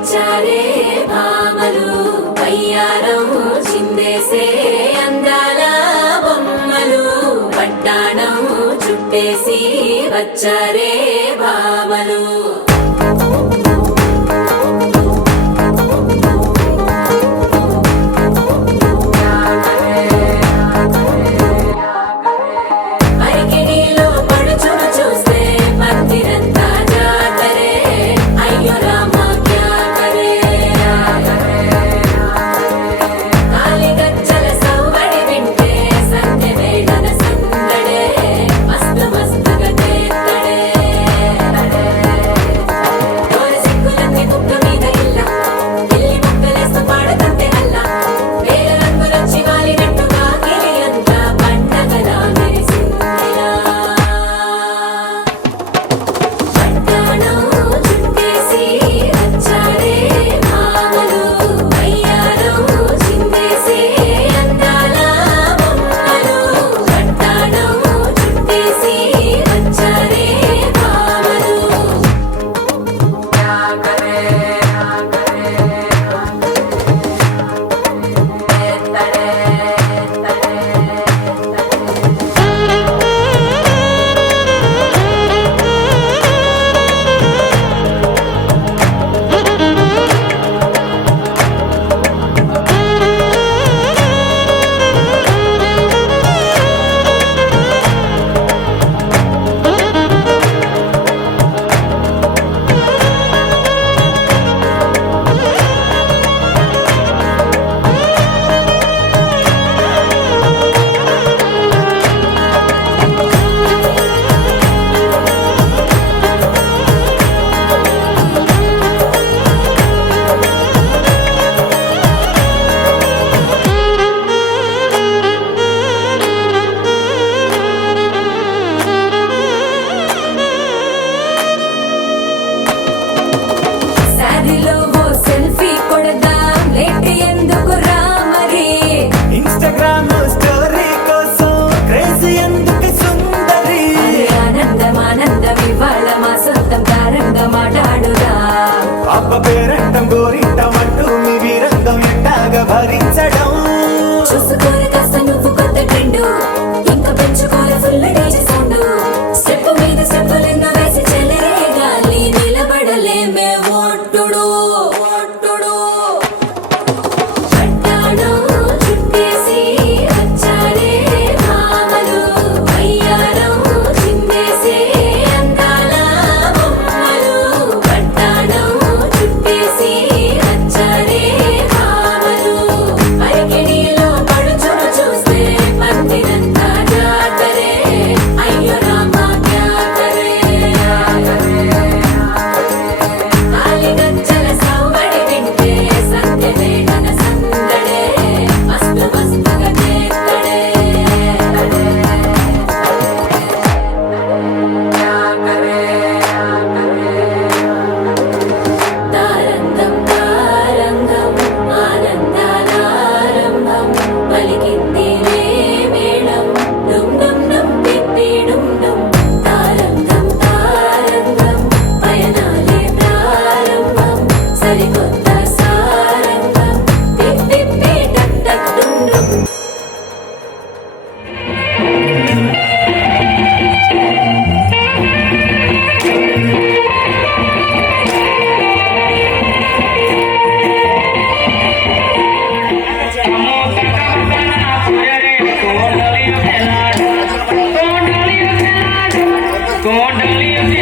వచ్చారే భామలు వయ్యారం చిందేసే అందాల బొమ్మలు పట్టాణం చుట్టేసి వచ్చారే భామలు పేరంటం గోరింటం అంటూ మీ వీరంగం ఎట్టాగా భరించడం చూసుకోని కాస్త నువ్వు కొత్త ట్రెండ్ ఇంకా పెంచుకోలే ఫుల్ డీజే సౌండ్ స్టెప్ మీద స్టెప్పులెన్నో వేసి చెలరే గాలి నిలబడలేమే ఒట్టుడు ఒట్టుడు పట్టాణం చుట్టేసి వచ్చారే భామలు వయ్యారం చిందేసే అందాల బొమ్మలు పట్టాణం చుట్టేసి వచ్చారే భామలు పరికిణీలో పడుచును చూస్తే పందిరంతా జాతరే అయ్యో రామా క్యా కరే కాలిగజ్జల సవ్వడి వింటే సంధ్యవేళన సందడే మస్తు మస్తుగా చేత్తడే తారంగం తారంగం ఆనందాలారంభం పలికింది రే మేళం డుమ్ డుమ్ డుమ్ పిప్పి డుమ్ డుమ్ తారంగం తారంగం పయనాలే ప్రారంభం సరికొత్త సారంగం పిప్పి టక్ టక్ డుమ్ డుమ్ Con